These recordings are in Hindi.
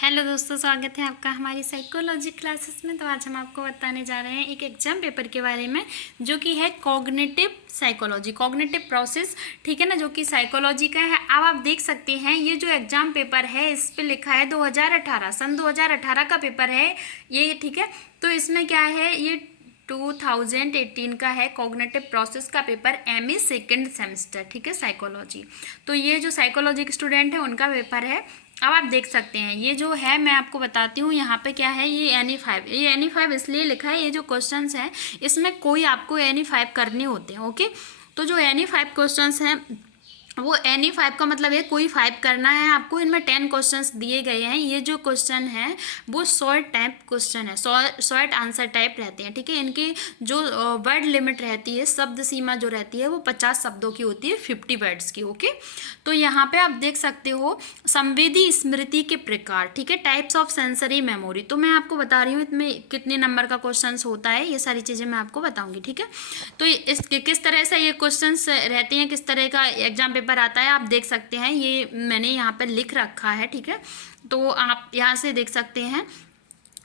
हेलो दोस्तों, स्वागत है आपका हमारी साइकोलॉजी क्लासेस में। तो आज हम आपको बताने जा रहे हैं एक एग्जाम पेपर के बारे में जो कि है कॉग्निटिव साइकोलॉजी, कॉग्निटिव प्रोसेस, ठीक है ना, जो कि साइकोलॉजी का है। अब आप देख सकते हैं ये जो एग्जाम पेपर है इस पे लिखा है 2018, सन 2018 का पेपर है ये, ठीक है। तो इसमें क्या है, ये 2018 का है, कॉग्निटिव प्रोसेस का पेपर, एमए सेकेंड सेमेस्टर, ठीक है, साइकोलॉजी। तो ये जो साइकोलॉजी के स्टूडेंट है उनका पेपर है। अब आप देख सकते हैं ये जो है, मैं आपको बताती हूँ यहाँ पे क्या है, ये NE5, ये NE5 इसलिए लिखा है, ये जो क्वेश्चंस हैं इसमें कोई आपको NE5 करने होते हैं, ओके। तो जो NE5 क्वेश्चंस हैं वो NE5 का मतलब है कोई 5 करना है आपको। इनमें 10 क्वेश्चंस दिए गए हैं। ये जो क्वेश्चन है वो शॉर्ट टाइप क्वेश्चन है, शॉर्ट आंसर टाइप रहते हैं, ठीक है। इनकी जो वर्ड लिमिट रहती है, शब्द सीमा जो रहती है वो 50 शब्दों की होती है, 50 वर्ड्स की, ओके। तो यहाँ पे आप देख सकते हो संवेदी स्मृति के प्रकार, ठीक है, टाइप्स ऑफ सेंसरी मेमोरी। तो मैं आपको बता रही हूँ इसमें कितने नंबर का क्वेश्चन होता है, ये सारी चीज़ें मैं आपको बताऊँगी, ठीक है। तो इस किस तरह से ये क्वेश्चन रहते हैं, किस तरह का एग्जाम पेपर आता है, आप देख सकते हैं। ये मैंने यहाँ पर लिख रखा है, ठीक है। तो आप यहाँ से देख सकते हैं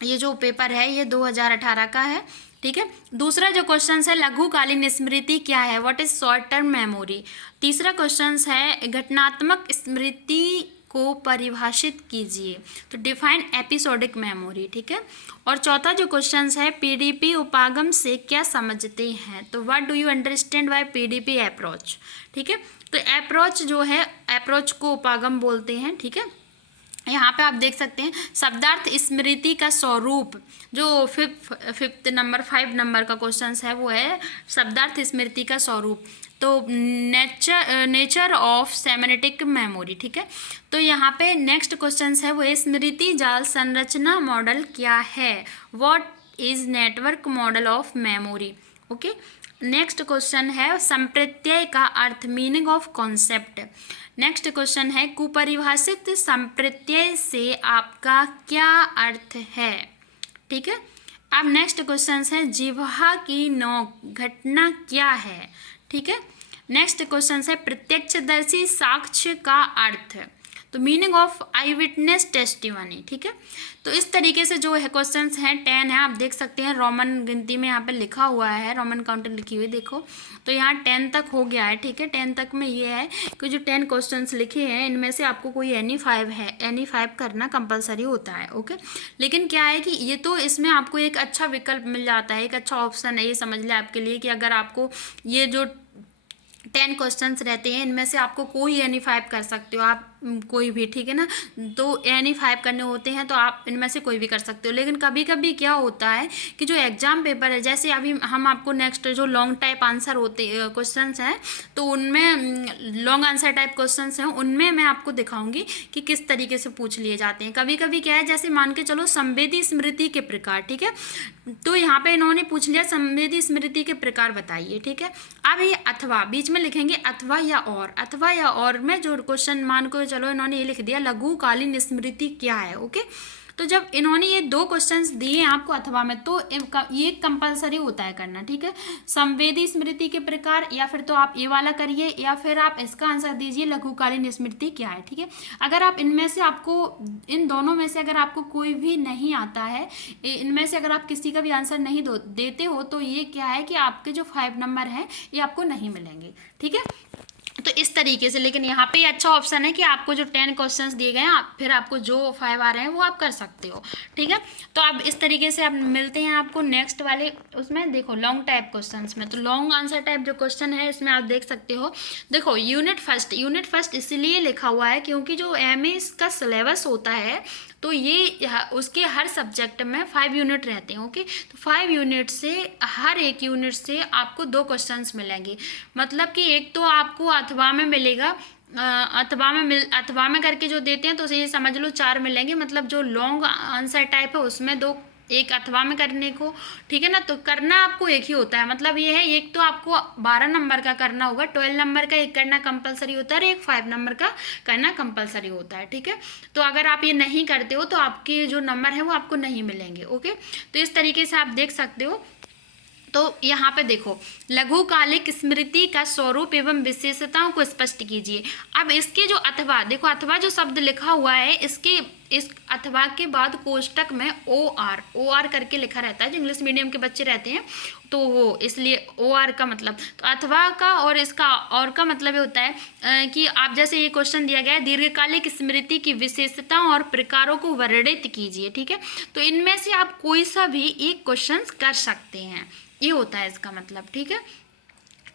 ये जो पेपर है ये 2018 का है, ठीक है। दूसरा जो क्वेश्चन है लघुकालीन स्मृति क्या है, what is short term memory. तीसरा क्वेश्चन है घटनात्मक स्मृति को परिभाषित कीजिए, तो डिफाइन एपिसोडिक मेमोरी, ठीक है। और चौथा जो क्वेश्चन है PDP उपागम से क्या समझते हैं, तो what do you understand by PDP approach, ठीक है। तो अप्रोच जो है, अप्रोच को उपागम बोलते हैं, ठीक है। यहाँ पे आप देख सकते हैं शब्दार्थ स्मृति का स्वरूप, जो फिफ्थ नंबर 5 नंबर का क्वेश्चन है वो है शब्दार्थ स्मृति का स्वरूप। तो नेचर ऑफ सेमेटिक मेमोरी, ठीक है। तो यहाँ पे नेक्स्ट क्वेश्चन है वो स्मृति जाल संरचना मॉडल क्या है, what is network model of memory, okay. Next question है संप्रत्यय का अर्थ, meaning of concept. Next question है कुपरिभाषित संप्रत्यय से आपका क्या अर्थ है, ठीक है। अब नेक्स्ट क्वेश्चन है जिह्वा की नोक घटना क्या है, ठीक है। नेक्स्ट क्वेश्चन है प्रत्यक्षदर्शी साक्ष्य का अर्थ, तो meaning of I witness testimony, ठीक है। तो इस तरीके से जो है क्वेश्चंस हैं 10 है, आप देख सकते हैं रोमन गिनती में यहाँ पे लिखा हुआ है, रोमन काउंटर लिखी हुई देखो। तो यहाँ 10 तक हो गया है, ठीक है। 10 तक में ये है कि जो 10 क्वेश्चंस लिखे हैं इनमें से आपको कोई NE5 है, NE5 करना कंपलसरी होता है, ओके। लेकिन क्या है कि ये तो इसमें आपको एक अच्छा विकल्प मिल जाता है, एक अच्छा ऑप्शन है, ये समझ लें आपके लिए कि अगर आपको ये जो 10 क्वेश्चंस रहते हैं इनमें से आपको कोई NE5 कर सकते हो आप, कोई भी, ठीक है ना। तो NE5 करने होते हैं तो आप इनमें से कोई भी कर सकते हो। लेकिन कभी कभी क्या होता है कि जो एग्जाम पेपर है, जैसे अभी हम आपको नेक्स्ट जो लॉन्ग टाइप आंसर होते क्वेश्चंस हैं तो उनमें लॉन्ग आंसर टाइप क्वेश्चंस हैं उनमें मैं आपको दिखाऊंगी कि किस तरीके से पूछ लिए जाते हैं। कभी कभी क्या है, जैसे मान के चलो संवेदी स्मृति के प्रकार, ठीक है। तो यहाँ पे इन्होंने पूछ लिया संवेदी स्मृति के प्रकार बताइए, ठीक है। अब ये अथवा बीच में लिखेंगे, अथवा या और, अथवा या और में जो क्वेश्चन मान को चलो इन्होंने ये लिख दिया लघुकालीन स्मृति क्या है, ओके। तो जब इन्होंने ये 2 क्वेश्चंस दिए आपको अथवा में तो ये कंपलसरी होता है करना, ठीक है। संवेदी स्मृति के प्रकार, या फिर तो आप ये वाला करिए या फिर आप इसका आंसर दीजिए लघुकालीन स्मृति क्या है, ठीक है। अगर आप इनमें से आपको, इन दोनों में से अगर आपको कोई भी नहीं आता है, इनमें से अगर आप किसी का भी आंसर नहीं देते हो तो ये क्या है कि आपके जो 5 नंबर हैं ये आपको नहीं मिलेंगे, ठीक है। तो इस तरीके से, लेकिन यहाँ पे अच्छा ऑप्शन है कि आपको जो 10 क्वेश्चंस दिए गए हैं फिर आपको जो 5 आ रहे हैं वो आप कर सकते हो, ठीक है। तो अब इस तरीके से आप मिलते हैं आपको नेक्स्ट वाले उसमें। देखो लॉन्ग टाइप क्वेश्चंस में, तो लॉन्ग आंसर टाइप जो क्वेश्चन है इसमें आप देख सकते हो। देखो यूनिट फर्स्ट इसलिए लिखा हुआ है क्योंकि जो MA का सिलेबस होता है तो ये उसके हर सब्जेक्ट में 5 यूनिट रहते हैं, ओके। तो 5 यूनिट से हर एक यूनिट से आपको 2 क्वेश्चंस मिलेंगे। मतलब कि एक तो आपको अथवा में मिलेगा, अथवा में करके जो देते हैं तो ये समझ लो 4 मिलेंगे। मतलब जो लॉन्ग आंसर टाइप है उसमें 2, एक अथवा में करने को, ठीक है ना। तो करना आपको एक ही होता है, मतलब ये है एक तो आपको 12 नंबर का करना होगा, 12 नंबर का एक करना कंपलसरी होता है और एक 5 नंबर का करना कंपलसरी होता है, ठीक है। तो अगर आप ये नहीं करते हो तो आपके जो नंबर है वो आपको नहीं मिलेंगे, ओके। तो इस तरीके से आप देख सकते हो। तो यहाँ पे देखो लघुकालिक स्मृति का स्वरूप एवं विशेषताओं को स्पष्ट कीजिए। अब इसके जो अथवा, देखो अथवा जो शब्द लिखा हुआ है इसके इस अथवा के बाद कोष्टक में ओ आर करके लिखा रहता है, जो इंग्लिश मीडियम के बच्चे रहते हैं तो वो इसलिए ओ आर का मतलब, तो अथवा का और इसका और का मतलब ये होता है कि आप जैसे ये क्वेश्चन दिया गया है, दीर्घकालिक स्मृति की विशेषताओं और प्रकारों को वर्णित कीजिए, ठीक है। तो इनमें से आप कोई सा भी एक क्वेश्चन कर सकते हैं, ये होता है इसका मतलब, ठीक है।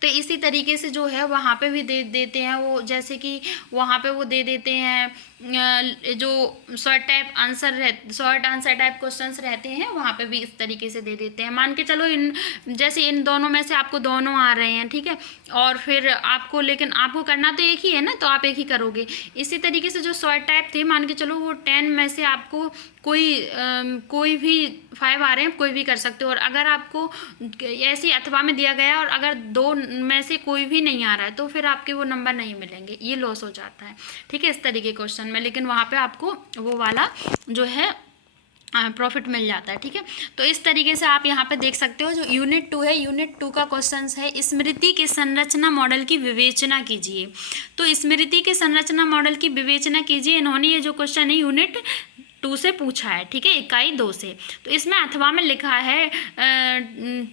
तो इसी तरीके से जो है वहाँ पे भी दे देते हैं वो, जैसे कि वहाँ पे वो दे देते हैं जो शॉर्ट आंसर टाइप क्वेश्चंस रहते हैं, वहाँ पे भी इस तरीके से दे देते हैं। मान के चलो जैसे इन दोनों में से आपको दोनों आ रहे हैं, ठीक है, और फिर आपको, लेकिन आपको करना तो एक ही है ना, तो आप एक ही करोगे। इसी तरीके से जो शॉर्ट टाइप थे, मान के चलो वो 10 में से आपको कोई भी 5 आ रहे हैं, कोई भी कर सकते हो। और अगर आपको ऐसे अथवा में दिया गया और अगर 2 में से कोई भी नहीं आ रहा है, तो फिर आपके वो नंबर नहीं मिलेंगे, ये लॉस हो जाता है, ठीक है, इस तरीके क्वेश्चन में। लेकिन वहाँ पे आपको वो वाला जो है प्रॉफिट मिल जाता है, ठीक है। तो इस तरीके से आप यहाँ पे देख सकते हो, जो यूनिट 2 है, यूनिट 2 का क्वेश्चन है, स्मृति के संरचना मॉडल की विवेचना कीजिए। तो स्मृति के संरचना मॉडल की विवेचना कीजिए, इन्होंने ये जो क्वेश्चन है यूनिट 2 से पूछा है, ठीक है, इकाई 2 से। तो इसमें अथवा में लिखा है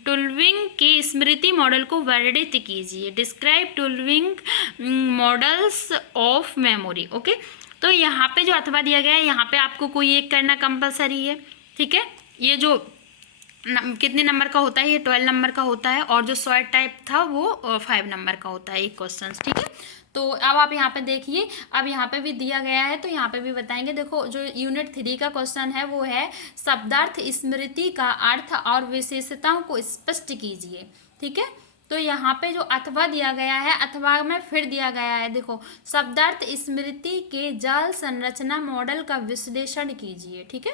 टुलविंग के स्मृति मॉडल को वर्णित कीजिए, describe Tulving models of memory, okay. तो यहाँ पे जो अथवा दिया गया है, यहाँ पे आपको कोई एक करना कंपलसरी है, ठीक है। ये जो कितने नंबर का होता है, ये 12 नंबर का होता है, और जो शॉर्ट टाइप था वो 5 नंबर का होता है, एक क्वेश्चन, ठीक है। तो अब आप यहाँ पे देखिए, अब यहाँ पे भी दिया गया है, तो यहाँ पे भी बताएंगे। देखो, जो यूनिट 3 का क्वेश्चन है वो है शब्दार्थ स्मृति का अर्थ और विशेषताओं को स्पष्ट कीजिए, ठीक है। तो यहाँ पे जो अथवा दिया गया है, अथवा में फिर दिया गया है, देखो, शब्दार्थ स्मृति के जाल संरचना मॉडल का विश्लेषण कीजिए, ठीक है।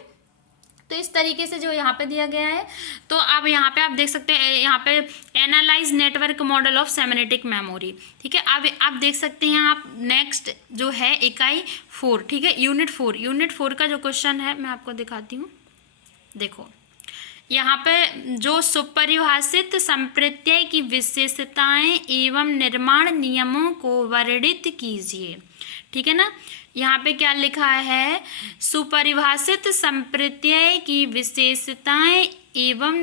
तो इस तरीके से जो यहाँ पे दिया गया है, तो अब यहाँ पे आप देख सकते हैं, यहाँ पे analyse network model of semantic memory, ठीक है। अब आप देख सकते हैं, आप नेक्स्ट जो है इकाई 4, ठीक है, यूनिट 4 का जो क्वेश्चन है मैं आपको दिखाती हूँ। देखो, यहाँ पे जो सुपरिभाषित संप्रत्यय की विशेषताएं एवं निर्माण नियमों को वर्णित कीजिए, ठीक है ना। यहाँ पे क्या लिखा है, सुपरिभाषित संप्रत्यय की विशेषताएं एवं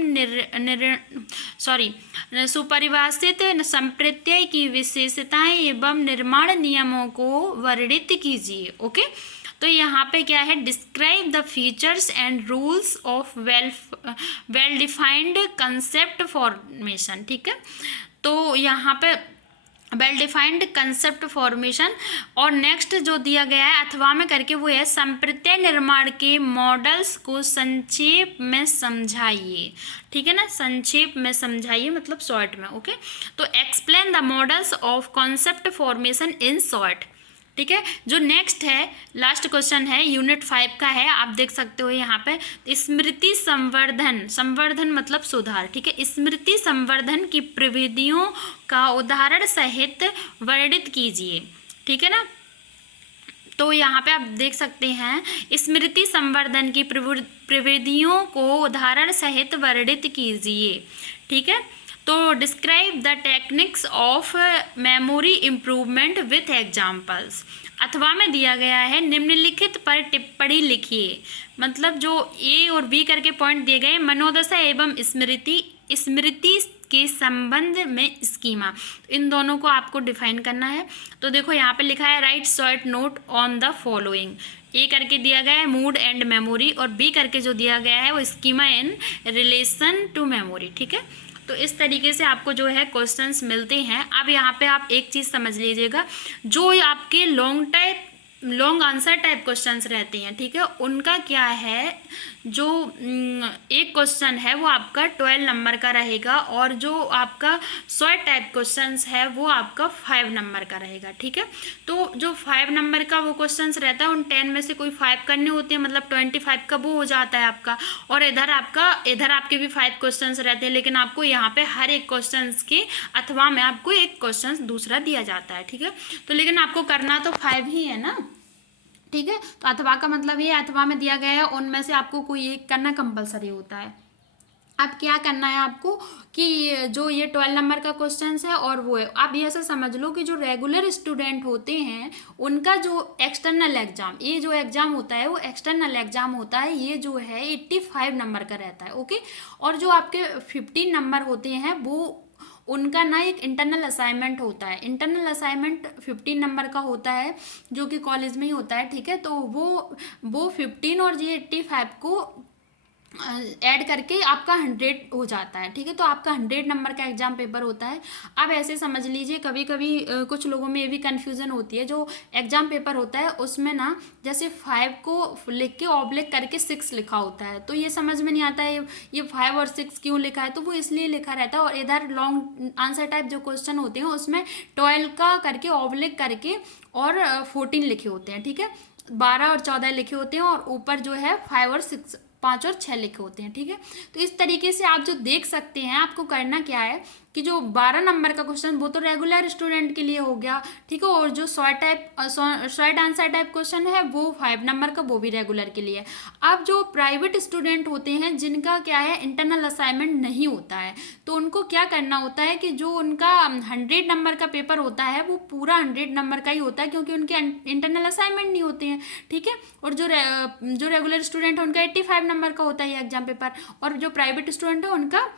सुपरिभाषित संप्रत्यय की विशेषताएं एवं निर्माण नियमों को वर्णित कीजिए, ओके। तो यहाँ पे क्या है, describe the features and rules of well defined concept formation, ठीक है। तो यहाँ पे वेल डिफाइंड कंसेप्ट फॉर्मेशन, और नेक्स्ट जो दिया गया है अथवा में करके वो है संप्रत्यय निर्माण के मॉडल्स को संक्षेप में समझाइए, ठीक है ना, संक्षेप में समझाइए मतलब शॉर्ट में, ओके। तो explain the models of concept formation in short, ठीक है। जो नेक्स्ट है, लास्ट क्वेश्चन है, यूनिट 5 का है, आप देख सकते हो यहाँ पे स्मृति संवर्धन मतलब सुधार, ठीक है। स्मृति संवर्धन की प्रविधियों का उदाहरण सहित वर्णित कीजिए, ठीक है ना। तो यहाँ पे आप देख सकते हैं, स्मृति संवर्धन की प्रविधियों को उदाहरण सहित वर्णित कीजिए, ठीक है। तो describe the techniques of memory improvement with examples. अथवा में दिया गया है, निम्नलिखित पर टिप्पणी लिखिए, मतलब जो ए और बी करके पॉइंट दिए गए, मनोदशा एवं स्मृति के संबंध में स्कीमा, इन दोनों को आपको डिफाइन करना है। तो देखो यहाँ पे लिखा है, write short note on the following. A करके दिया गया है मूड एंड मेमोरी, और बी करके जो दिया गया है वो schema in relation to memory, ठीक है। तो इस तरीके से आपको जो है क्वेश्चंस मिलते हैं। अब यहाँ पे आप एक चीज़ समझ लीजिएगा, जो आपके लॉन्ग आंसर टाइप क्वेश्चंस रहते हैं, ठीक है, उनका क्या है, जो एक क्वेश्चन है वो आपका 12 नंबर का रहेगा, और जो आपका शॉर्ट टाइप क्वेश्चंस है वो आपका 5 नंबर का रहेगा, ठीक है। तो जो 5 नंबर का वो क्वेश्चंस रहता है, उन 10 में से कोई 5 करने होते हैं, मतलब 25 का वो हो जाता है आपका, और इधर आपके भी 5 क्वेश्चंस रहते हैं, लेकिन आपको यहाँ पे हर एक क्वेश्चन के अथवा में आपको एक क्वेश्चन दूसरा दिया जाता है, ठीक है। तो लेकिन आपको करना तो 5 ही है ना, ठीक है। तो अथवा का मतलब ये अथवा में दिया गया है, उनमें से आपको कोई एक करना कंपलसरी होता है। अब क्या करना है आपको कि जो ये 12 नंबर का क्वेश्चन है और वो है, आप ये ऐसा समझ लो कि जो रेगुलर स्टूडेंट होते हैं उनका जो एक्सटर्नल एग्जाम, ये जो एग्जाम होता है वो एक्सटर्नल एग्जाम होता है, ये जो है 85 नंबर का रहता है। ओके, और जो आपके 15 नंबर होते हैं वो उनका ना एक इंटरनल असाइनमेंट होता है। इंटरनल असाइनमेंट 15 नंबर का होता है जो कि कॉलेज में ही होता है, ठीक है। तो वो 15 और ये 85 को ऐड करके आपका 100 हो जाता है, ठीक है। तो आपका 100 नंबर का एग्जाम पेपर होता है। अब ऐसे समझ लीजिए, कभी कभी कुछ लोगों में ये भी कन्फ्यूज़न होती है, जो एग्जाम पेपर होता है उसमें ना जैसे 5 को लिख के ऑब्लिक करके 6 लिखा होता है, तो ये समझ में नहीं आता है ये 5 और 6 क्यों लिखा है, तो वो इसलिए लिखा रहता है। और इधर लॉन्ग आंसर टाइप जो क्वेश्चन होते हैं उसमें 12 का करके ऑब्लिक करके और 14 लिखे होते हैं, ठीक है। 12 और 14 लिखे होते हैं और ऊपर जो है 5 और 6, 5 और 6 लिखे होते हैं, ठीक है। तो इस तरीके से आप जो देख सकते हैं, आपको करना क्या है कि जो 12 नंबर का क्वेश्चन वो तो रेगुलर स्टूडेंट के लिए हो गया, ठीक है। और जो शॉर्ट आंसर टाइप क्वेश्चन है वो 5 नंबर का, वो भी रेगुलर के लिए। अब जो प्राइवेट स्टूडेंट होते हैं जिनका क्या है इंटरनल असाइनमेंट नहीं होता है, तो उनको क्या करना होता है कि जो उनका 100 नंबर का पेपर होता है वो पूरा 100 नंबर का ही होता है, क्योंकि उनके इंटरनल असाइनमेंट नहीं होते हैं, ठीक है। और जो रेगुलर स्टूडेंट है उनका 85 नंबर का होता है ये एग्जाम पेपर, और जो प्राइवेट स्टूडेंट है उनका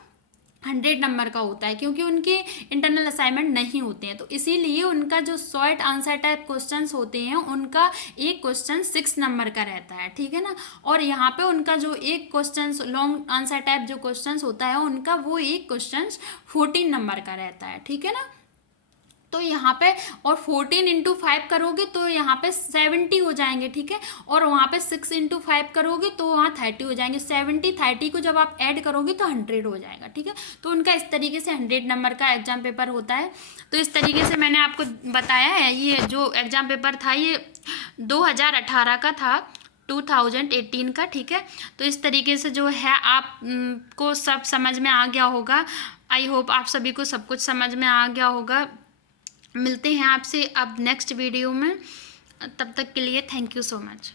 100 नंबर का होता है, क्योंकि उनके इंटरनल असाइनमेंट नहीं होते हैं। तो इसीलिए उनका जो शॉर्ट आंसर टाइप क्वेश्चंस होते हैं उनका एक क्वेश्चन 6 नंबर का रहता है, ठीक है ना। और यहाँ पे उनका जो एक क्वेश्चन लॉन्ग आंसर टाइप जो क्वेश्चंस होता है उनका वो एक क्वेश्चन 14 नंबर का रहता है, ठीक है ना। तो यहाँ पे और 14 इंटू 5 करोगे तो यहाँ पे 70 हो जाएंगे, ठीक है। और वहाँ पे 6 इंटू 5 करोगे तो वहाँ 30 हो जाएंगे। 70 30 को जब आप ऐड करोगे तो 100 हो जाएगा, ठीक है। तो उनका इस तरीके से 100 नंबर का एग्जाम पेपर होता है। तो इस तरीके से मैंने आपको बताया है। ये जो एग्जाम पेपर था ये 2018 का था, 2018 का, ठीक है। तो इस तरीके से जो है आप को सब समझ में आ गया होगा। आई होप आप सभी को सब कुछ समझ में आ गया होगा। मिलते हैं आपसे अब नेक्स्ट वीडियो में, तब तक के लिए थैंक यू सो मच।